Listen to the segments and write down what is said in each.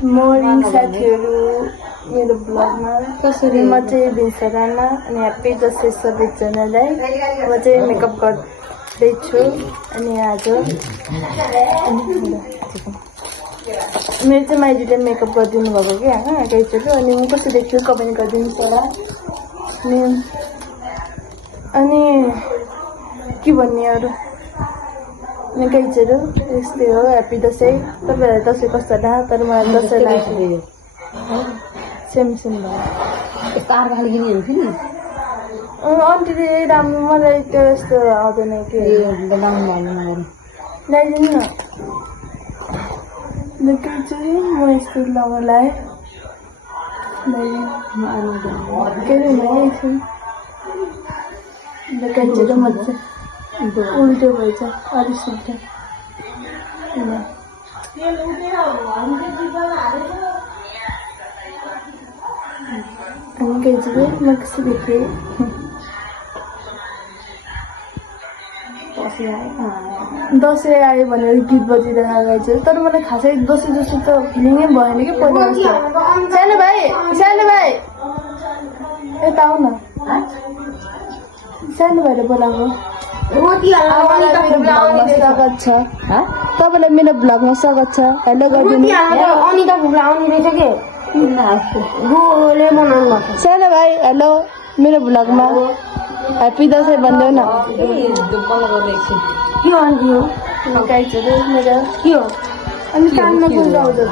good morning साथीहरू मेरो ब्लगमा कसरी म चाहिँ भिन्सरामा अनि ह्याप्पी दसैँ सबैजनालाई म चाहिँ मेकअप गर्दैछु अनि आज मेरो चाहिँ माइलीले मेकअप गरिदिनु भएको कि होइन एकैचोटि अनि म कस्तो देख्छु कमेन्ट गरिदिनुहोस् होला अनि के भन्ने अरू निकैचेरू यस्तै हो ह्याप्पी दसैँ तपाईँहरूलाई दसैँ कस्तो लाग्यो तर मलाई दसैँ लाग्यो सेम भयो यस्तो अर्को खाले किनिहेर्छु नि आन्टीले राम्रो मलाई त्यो यस्तो आउँदैन के ल्याइदिनु न निकैचेरू म यस्तो लगाएँ के अरे ल्याइछु निकैचेरू म चाहिँ उल्टो भएछ अलिक सुत्छ निकैचेरू म कस्तो देखेँ दसैँ आयो भनेर गीत बजिरहेको गाइछु तर मलाई खासै दसैँ जस्तो त फिलिङै भएन कि पहिला जस्तो सानो भाइ यता आऊ न सानो भाइले बोलाएको स्वागत छ तपाईँलाई मेरो ब्लगमा स्वागत छ हेलो गरिदिनु सानो भाइ हेलो मेरो ब्लगमा ह्याप्पी दसैँ भनिदेऊ न के भन्छु गाइजहरू मेरो के हो अनि कानमा कुन गाउँछ त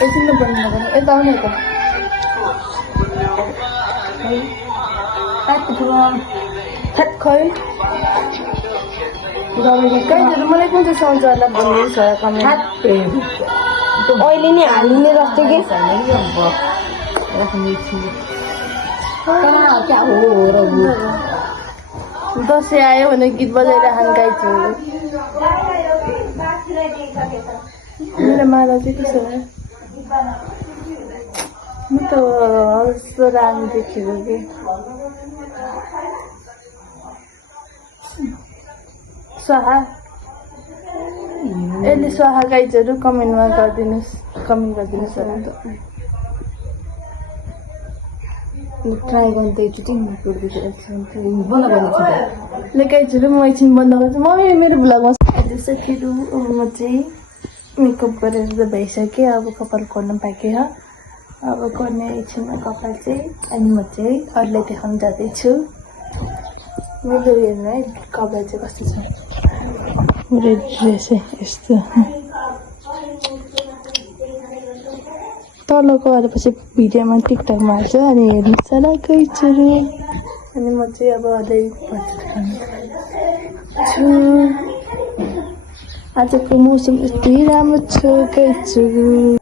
एकछिन त बन्द नगर्नु यता आउनु त खै गाइजहरू मलाई कुन चाहिँ साउन्ड होला भन्नुहोस् होला कमेन्ट अहिले नि हालिने जस्तो कि दसैँ आयो भने गीत बजाइरहनु गाइजहरू मेरो माला चाहिँ कसो भयो म त यस्तो राम्रो देखेको कि स्वाहा यसले स्वाहा गाइजहरू कमेन्टमा गरिदिनुहोस् होला ट्राई गर्नु त एकचोटि गाइजहरू म एकछिन बन्द गर्छु म मेरो ब्लगमा साथीहरू अब म चाहिँ मेकअप गरेर त भइसकेँ अब कपाल खोल्न बाँकी हो अब गर्ने एकछिनमा कपाल चाहिँ अनि म चाहिँ अरूलाई देखाउन जाँदैछु मेरो हेर्नु है कपाल चाहिँ कस्तो छ मेरो ड्रेस यस्तो तलको गरेपछि भिडियोमा टिकटकमा हाल्छु अनि हेर्नुहोस् होला गाइजहरू अनि म चाहिँ अब अझै छु आजको मौसम यति राम्रो छ गाइजहरू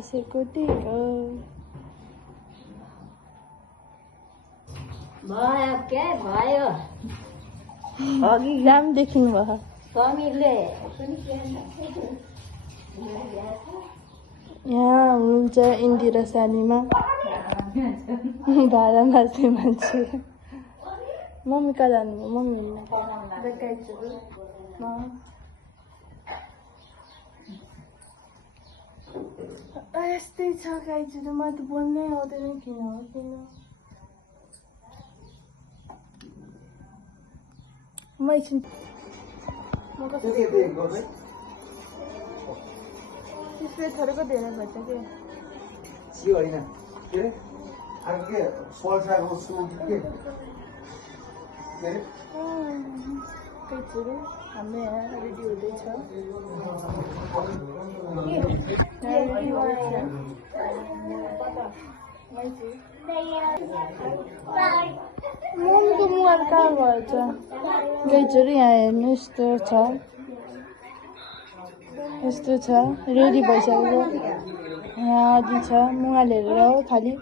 दसैँको टिका भयो के भयो अघि घाम देखिनु भयो समीरले यहाँ हुनुहुन्छ इन्दिरा सानीमा भाडा मार्ने मान्छे मम्मी कहाँ जानुभयो मम्मी यस्तै छ गाइजहरू मलाई त बोल्नै आउँदैन किन म एकछिन त्यसले थोरैको धेरै भन्छ कि होइन के अरे अरू के सल्साको सुप के अरे गाइजहरू हाम्रो यहाँ रेडी हुँदैछ मुनको मुहार कहाँ गर्छ गाइजहरू यहाँ हेर्नु यस्तो छ रेडी भइसकेको यहाँ आदि छ मुहाल हेरेर हो खालि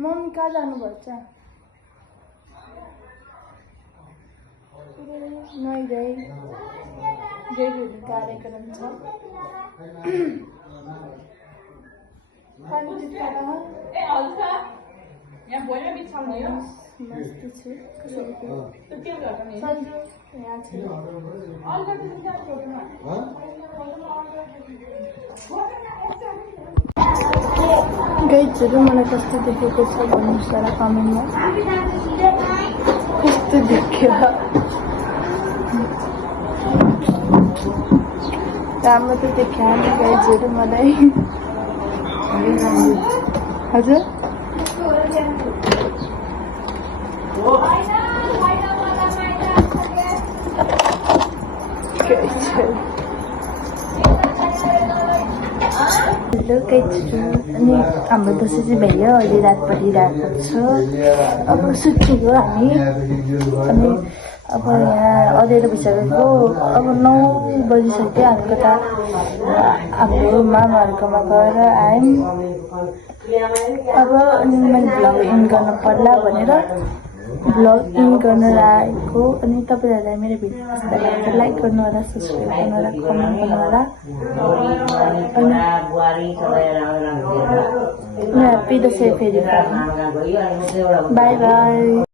मम्मी कहाँ जानुपर्छ नैदै कार्यक्रम छ पानी मस्ती छु यहाँ छ गाइजहरू मलाई कस्तो देखेको छ भन्नुहोस् होला कमेन्टमा कस्तो देख्यो राम्रो त देख्यो नि गाइजहरू मलाई हजुर हेलो गाइजहरू अनि हाम्रो दसैँ चाहिँ भयो अहिले रात परिरहेको छ अब सुत्छौँ हामी अनि अब यहाँ अँध्यारो भइसकेको अब 9 बजिसक्यो हाम्रो त हाम्रो मामाहरूकोमा गएर आयौँ अब अनि मैले भ्लग इन गर्नु पर्ला भनेर भ्लग इन गर्न आएको अनि तपाईँहरूलाई मेरो भिडियो कस्तो लाग्छ लाइक गर्नु होला सब्सक्राइब गर्नु होला कमेन्ट गर्नु होला अनि ह्याप्पी दसैँ फेरि बाई बाई